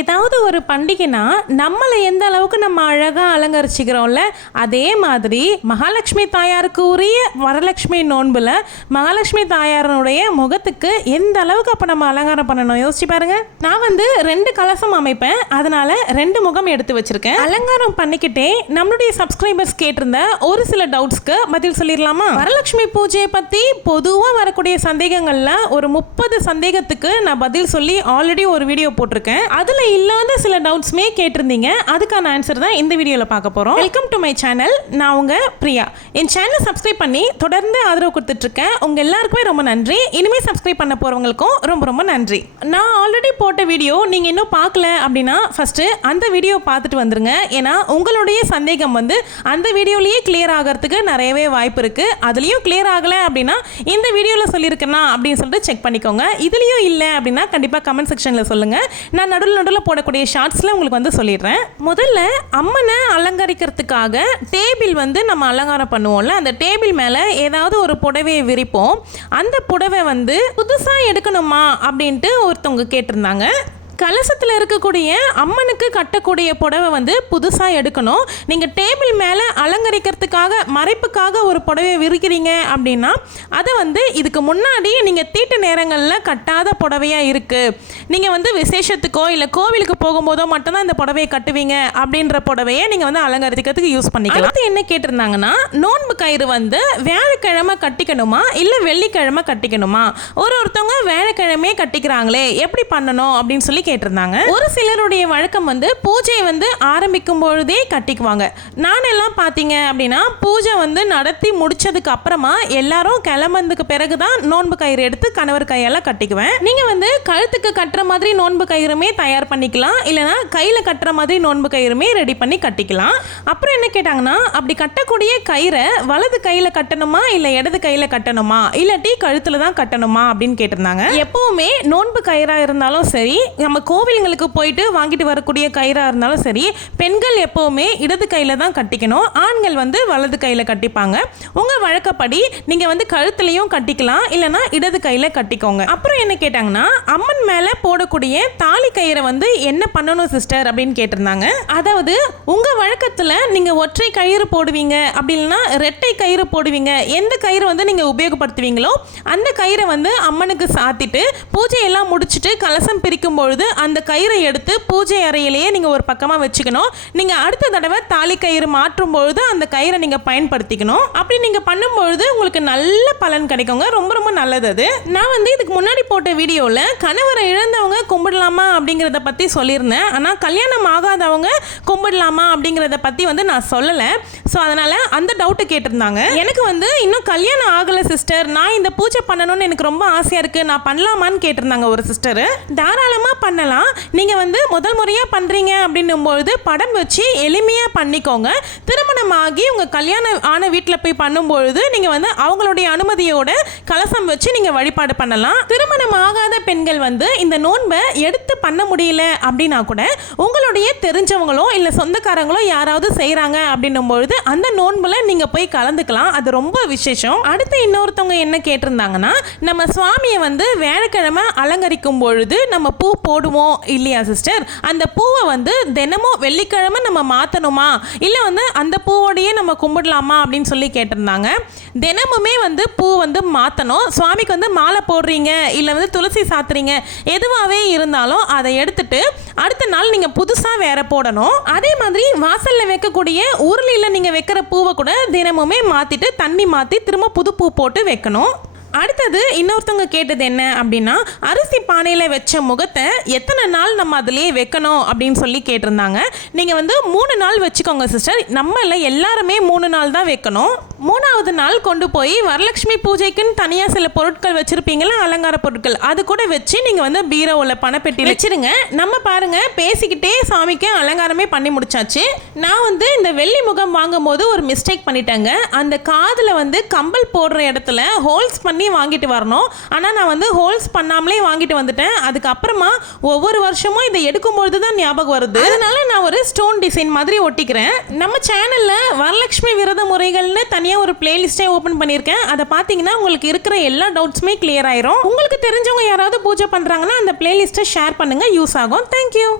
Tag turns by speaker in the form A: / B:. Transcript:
A: ஏதாவது ஒரு பண்டிகைனா நம்மளை எந்த அளவுக்கு நம்ம அழகாக அலங்கரிச்சிக்கிறோம்ல அதே மாதிரி மகாலட்சுமி தாயாருக்கு உரிய வரலட்சுமி நோன்புல மகாலட்சுமி தாயாரனுடைய முகத்துக்கு எந்த அளவுக்கு அப்போ நம்ம அலங்காரம் பண்ணணும்? யோசிச்சு பாருங்க. நான் வந்து ரெண்டு கலசம் அமைப்பேன். அதனால ரெண்டு முகம் எடுத்து வச்சிருக்கேன். அலங்காரம் பண்ணிக்கிட்டே நம்மளுடைய சப்ஸ்கிரைபர்ஸ் கேட்டிருந்த ஒரு சில டவுட்ஸ்க்கு பதில் சொல்லிடலாமா? வரலட்சுமி பூஜையை பற்றி பொதுவாக வரக்கூடிய சந்தேகங்கள்ல ஒரு முப்பது சந்தேகத்துக்கு நான் பதில் சொல்லி ஆல்ரெடி ஒரு வீடியோ போட்டிருக்கேன். அதில் இல்லாத சில டவுட்ஸுமே கேட்டிருந்தீங்க. அதுக்கான ஆன்சர் தான் இந்த வீடியோவில் பார்க்க போகிறோம் வெல்கம் டு மை சேனல் நான் உங்க பிரியா. என் சேனலை சப்ஸ்கிரைப் பண்ணி தொடர்ந்து ஆதரவு கொடுத்துட்ருக்கேன். உங்கள் எல்லாருக்குமே ரொம்ப நன்றி. இனிமேல் சப்ஸ்கிரைப் பண்ண போகிறவங்களுக்கும் ரொம்ப ரொம்ப நன்றி. நான் ஆல்ரெடி போட்ட வீடியோ நீங்கள் இன்னும் பார்க்கல அப்படின்னா ஃபஸ்ட்டு அந்த வீடியோ பார்த்துட்டு வந்துருங்க. ஏன்னா உங்களுடைய சந்தேகம் வந்து அந்த வீடியோலேயே கிளியர் ஆகிறதுக்கு நிறையவே வாய்ப்பு இருக்குது அதுலேயும் கிளியர் ஆகலை அப்படின்னா இந்த வீடியோவில் சொல்லியிருக்கேனா அப்படின்னு சொல்லிட்டு செக் பண்ணிக்கோங்க. இதுலேயும் இல்லை அப்படின்னா கண்டிப்பாக கமெண்ட் செக்ஷனில் சொல்லுங்கள் நான் நடுவில் நடுவில் போடக்கூடிய ஷார்ட்ஸில் உங்களுக்கு வந்து சொல்லிடுறேன். முதல்ல அம்மனை அலங்கரிக்கிறதுக்காக டேபிள் வந்து நம்ம அலங்காரம் பண்ணுவோம்ல அந்த டேபிள் மேலே ஏதாவது ஒரு புடவையை விரிப்போம். அந்த புடவை வந்து புதுசாக எடுக்கணுமா அப்படின்ட்டு ஒருத்தவங்க கேட்டிருந்தாங்க. கலசத்தில் இருக்கக்கூடிய அம்மனுக்கு கட்டக்கூடிய புடவை வந்து புதுசாக எடுக்கணும். நீங்கள் டேபிள் மேலே அலங்கரிக்கிறதுக்காக மறைப்புக்காக ஒரு புடவையை விரிக்கிறீங்க அப்படின்னா அதை வந்து இதுக்கு முன்னாடி நீங்கள் தீட்டு நேரங்களில் கட்டாத புடவையாக இருக்குது நீங்கள் வந்து விசேஷத்துக்கோ இல்லை கோவிலுக்கு போகும்போதோ மட்டும்தான் இந்த புடவையை கட்டுவீங்க அப்படின்ற புடவையை நீங்கள் வந்து அலங்கரிக்கிறதுக்கு யூஸ் பண்ணிக்கலாம். அடுத்து என்ன கேட்டிருந்தாங்கன்னா நோன்பு கயிறு வந்து வியாழக்கிழமை கட்டிக்கணுமா இல்லை வெள்ளிக்கிழமை கட்டிக்கணுமா? ஒரு ஒருத்தவங்க வியாழக்கிழமையே கட்டிக்கிறாங்களே எப்படி பண்ணணும் அப்படின்னு சொல்லி கேட்டிருந்தாங்க. ஒரு சிலருடைய வழக்கம் வந்து பூஜையை வந்து ஆரம்பிக்கும் பொழுதே கட்டிக்குவாங்க. நான் எல்லாம் பார்த்தீங்க அப்படின்னா பூஜை வந்து நடத்தி முடிச்சதுக்கு அப்புறமா எல்லாரும் கிளம்புறதுக்கு பிறகு தான் நோன்பு கயிறு எடுத்து கணவர் கையால் கட்டிக்குவேன். நீங்கள் வந்து கழுத்துக்கு கட்டுற மாதிரி நோன்பு கயிறுமே தயார் பண்ணிக்கலாம். இல்லைனா கையில் கட்டுற மாதிரி நோன்பு கயிறுமே ரெடி பண்ணி கட்டிக்கலாம். அப்புறம் என்ன கேட்டாங்கன்னா அப்படி கட்டக்கூடிய கயிறை வலது கையில் கட்டணுமா இல்லை இடது கையில் கட்டணுமா இல்லாட்டி கழுத்தில் தான் கட்டணுமா அப்படின்னு கேட்டிருந்தாங்க. எப்பவுமே நோன்பு கயிறாக இருந்தாலும் சரி நம்ம கோவிலுங்களுக்கு போயிட்டு வாங்கிட்டு வரக்கூடிய கயிறாக இருந்தாலும் சரி பெண்கள் எப்போவுமே இடது கையில் தான் கட்டிக்கணும். ஆண்கள் வந்து வலது கையில் கட்டிப்பாங்க. உங்கள் வழக்கப்படி நீங்கள் வந்து கழுத்துலையும் கட்டிக்கலாம் இல்லைனா இடது கையில் கட்டிக்கோங்க. அப்புறம் என்ன கேட்டாங்கன்னா அம்மன் மேலே போடக்கூடிய தாலி கயிறை வந்து என்ன பண்ணணும் சிஸ்டர்? அப்படின்னு கேட்டிருந்தாங்க. அதாவது உங்கள் வழக்கத்தில் நீங்கள் ஒற்றை கயிறு போடுவீங்க அப்படி இல்லைன்னா ரெட்டை கயிறு போடுவீங்க. எந்த கயிறு வந்து நீங்கள் உபயோகப்படுத்துவீங்களோ அந்த கயிறை வந்து அம்மனுக்கு சாத்திட்டு பூஜையெல்லாம் முடிச்சுட்டு கலசம் பிரிக்கும் பொழுது அந்த கயிறை எடுத்து பூஜை அறையிலேயே நீங்கள் ஒரு பக்கமாக வச்சுக்கணும். நீங்கள் அடுத்த தடவை தாலி கயிறு மாற்றும் பொழுது அந்த கயிறை நீங்கள் பயன்படுத்திக்கணும். அப்படி நீங்கள் பண்ணும்பொழுது உங்களுக்கு நல்ல பலன் கிடைக்குங்க. ரொம்ப ரொம்ப நல்லது அது. நான் வந்து இதுக்கு முன்னாடி போட்ட வீடியோவில் கணவரை இழந்தவங்க கும்பிடலாமா அப்படிங்கிறத பற்றி சொல்லியிருந்தேன். ஆனால் கல்யாணம் ஆகாதவங்க கும்பிடலாமா அப்படிங்கிறத பற்றி வந்து நான் சொல்லலை. ஸோ அதனால் அந்த டவுட்டை கேட்டிருந்தாங்க. எனக்கு வந்து இன்னும் கல்யாணம் ஆகலை சிஸ்டர் நான் இந்த பூஜை பண்ணணும்னு எனக்கு ரொம்ப ஆசையாக இருக்குது நான் பண்ணலாமான்னு கேட்டிருந்தாங்க ஒரு சிஸ்டர் தாராளமாக பண்ணலாம். நீங்கள் வந்து முதல் முறையாக பண்ணுறீங்க அப்படின்னும்பொழுது படம் வச்சு எளிமையாக பண்ணிக்கோங்க. திருமணம் ஆகி உங்கள் கல்யாணம் ஆன வீட்டில் போய் பண்ணும்பொழுது நீங்கள் வந்து அவங்களுடைய அனுமதியோட கலசம் வச்சு நீங்கள் வழிபாடு பண்ணலாம். திருமணம் ஆகாத பெண்கள் வந்து இந்த நோன்பை எடுத்து பண்ண முடியல அப்படின்னா கூட உங்களுடைய தெரிஞ்சவங்களோ இல்லை சொந்தக்காரங்களோ யாராவது செய்கிறாங்க அப்படின்னும் பொழுது அந்த நோன்பில் நீங்கள் போய் கலந்துக்கலாம். அது ரொம்ப விசேஷம். அடுத்து இன்னொருத்தவங்க என்ன கேட்டிருந்தாங்கன்னா நம்ம சுவாமியை வந்து வேலைக்கிழமை அலங்கரிக்கும் பொழுது நம்ம பூ போடுவோம் இல்லையா சிஸ்டர் அந்த பூவை வந்து தினமும் வெள்ளிக்கிழமை நம்ம மாற்றணுமா இல்லை வந்து அந்த பூவோடையே நம்ம கும்பிடலாமா அப்படின்னு சொல்லி கேட்டிருந்தாங்க. தினமுமே வந்து பூ வந்து மாற்றணும் சுவாமிக்கு வந்து மாலை போடுறீங்க இல்லை வந்து துளசி சாத்துறீங்க எதுவாகவே இருந்தாலும் அதை எடுத்துட்டு அடுத்த நாள் நீங்கள் புதுசாக வேற போடணும். அதே மாதிரி வாசலில் வைக்கக்கூடிய உருளியில் நீங்கள் வைக்கிற பூவை கூட தினமுமே மாற்றிட்டு தண்ணி மாற்றி திரும்ப புது பூ போட்டு வைக்கணும். அடுத்தது இன்னொருத்தவங்க கேட்டது என்ன அப்படின்னா அரிசி பானையில் வச்ச முகத்தை எத்தனை நாள் நம்ம அதிலே வைக்கணும் அப்படின்னு சொல்லி கேட்டிருந்தாங்க. நீங்கள் வந்து மூணு நாள் வச்சுக்கோங்க சிஸ்டர் நம்மள எல்லாருமே மூணு நாள் தான் வைக்கணும். மூணாவது நாள் கொண்டு போய் வரலட்சுமி பூஜைக்குன்னு தனியாக சில பொருட்கள் வச்சுருப்பீங்களா அலங்கார பொருட்கள். அது கூட வச்சு நீங்கள் வந்து பீரோவில் பணப்பெட்டி வச்சுருங்க. நம்ம பாருங்கள் பேசிக்கிட்டே சாமிக்கு அலங்காரமே பண்ணி முடிச்சாச்சு. நான் வந்து இந்த வெள்ளி முகம் வாங்கும் போது ஒரு மிஸ்டேக் பண்ணிட்டேங்க. அந்த காதில் வந்து கம்பல் போடுற இடத்துல ஹோல்ஸ் பண்ணி வாங்கிட்டு வரணும். ஆனால் நான் வந்து ஹோல்ஸ் பண்ணாமலே வாங்கிட்டு வந்துட்டேன். அதுக்கப்புறமா ஒவ்வொரு வருஷமும் இதை எடுக்கும்பொழுது தான் ஞாபகம் வருது. அதனால நான் ஒரு ஸ்டோன் டிசைன் மாதிரி ஒட்டிக்கிறேன். நம்ம சேனலில் வரலட்சுமி விரத முறைகள்னு தனியாக ஒரு பிளேலிஸ்டே ஓப்பன் பண்ணியிருக்கேன். அதை பார்த்தீங்கன்னா உங்களுக்கு இருக்கிற எல்லா டவுட்ஸுமே கிளியர் ஆயிரும். உங்களுக்கு தெரிஞ்சவங்க யாராவது பூஜை பண்ணுறாங்கன்னா அந்த பிளேலிஸ்ட்டை ஷேர் பண்ணுங்கள் யூஸ் ஆகும். Thank you